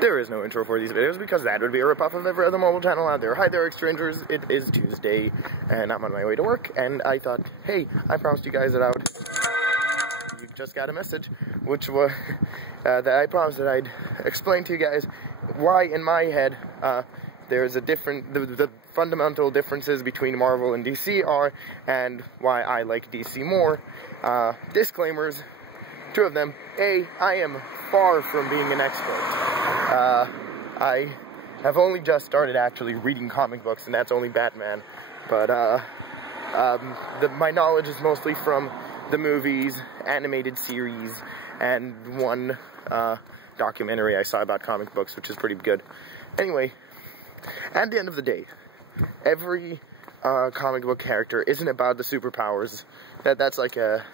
There is no intro for these videos because that would be a ripoff of every other mobile channel out there. Hi there, strangers. It is Tuesday, and I'm on my way to work, and I thought, hey, I promised you guys that I would... You just got a message, which was that I promised that I'd explain to you guys why, in my head, there's a the fundamental differences between Marvel and DC are, and why I like DC more. Disclaimers, two of them. A, I am far from being an expert. I have only just started actually reading comic books, and that's only Batman. But my knowledge is mostly from the movies, animated series, and one documentary I saw about comic books, which is pretty good. Anyway, at the end of the day, every comic book character isn't about the superpowers. That's like a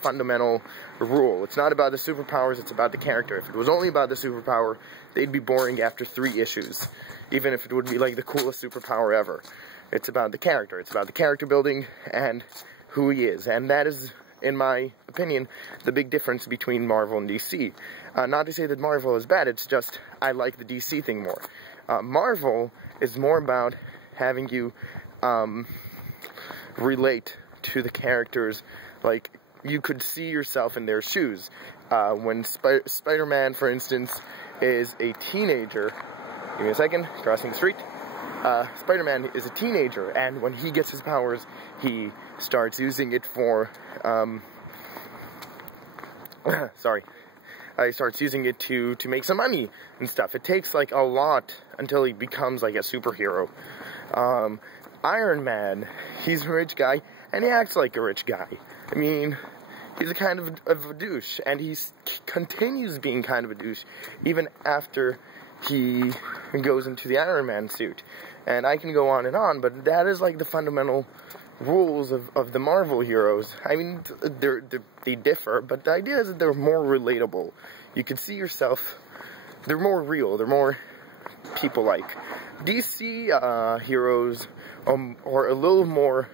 fundamental rule. It's not about the superpowers, it's about the character. If it was only about the superpower, they'd be boring after 3 issues, even if it would be like the coolest superpower ever. It's about the character. It's about the character building and who he is. And that is, in my opinion, the big difference between Marvel and DC. Not to say that Marvel is bad, it's just I like the DC thing more. Marvel is more about having you relate to the characters, like you could see yourself in their shoes. When Spider-Man, for instance, is a teenager, give me a second, crossing the street, Spider-Man is a teenager, and when he gets his powers, he starts using it for, he starts using it to make some money and stuff. It takes, like, a lot until he becomes, like, a superhero. Iron Man, he's a rich guy, and he acts like a rich guy. I mean, he's a kind of a douche, and he continues being kind of a douche even after he goes into the Iron Man suit. And I can go on and on, but that is like the fundamental rules of the Marvel heroes. I mean, they differ, but the idea is that they're more relatable. You can see yourself, they're more real, they're more people-like. DC heroes are a little more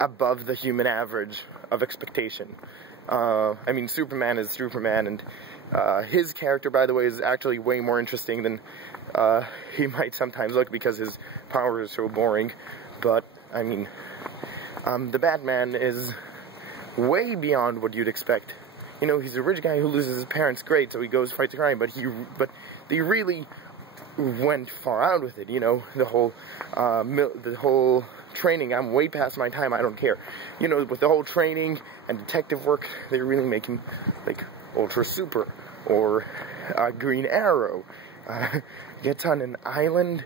above the human average of expectation. I mean, Superman is Superman, and his character, by the way, is actually way more interesting than he might sometimes look because his power is so boring. But, I mean, the Batman is way beyond what you'd expect. You know, he's a rich guy who loses his parents, great, so he goes fight the crime, but they really went far out with it, you know, the whole training. I'm way past my time, I don't care. You know, with the whole training and detective work, they really make him, like, Ultra Super, or Green Arrow. Gets on an island,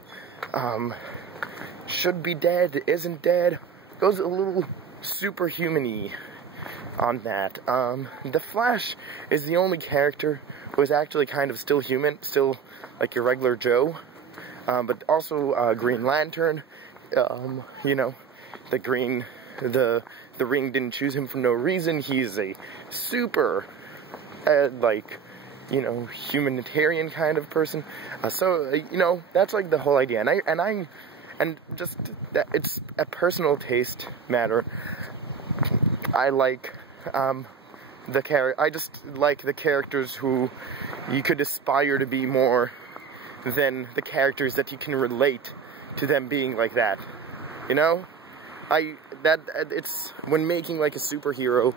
should be dead, isn't dead, goes a little superhuman-y on that. The Flash is the only character who is actually kind of still human, still like your regular Joe, but also Green Lantern, you know, the Ring didn't choose him for no reason. He's a super, like, you know, humanitarian kind of person. So, you know, that's like the whole idea. And just, it's a personal taste matter. I like, I just like the characters who you could aspire to be more than the characters that you can relate to them being like that. You know? It's, when making like a superhero,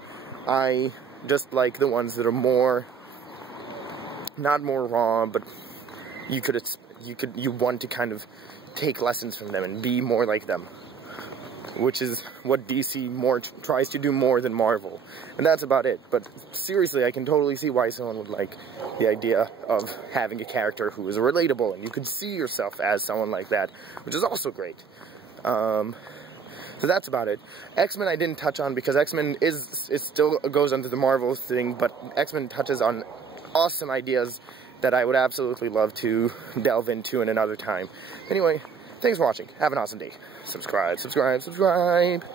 I just like the ones that are more, not more raw, but you want to kind of take lessons from them and be more like them, which is what DC more tries to do more than Marvel, and that's about it. But seriously, I can totally see why someone would like the idea of having a character who is relatable, and you could see yourself as someone like that, which is also great. So that's about it. X-Men I didn't touch on because X-Men it still goes under the Marvel thing, but X-Men touches on awesome ideas that I would absolutely love to delve into in another time. Anyway, thanks for watching. Have an awesome day. Subscribe, subscribe, subscribe.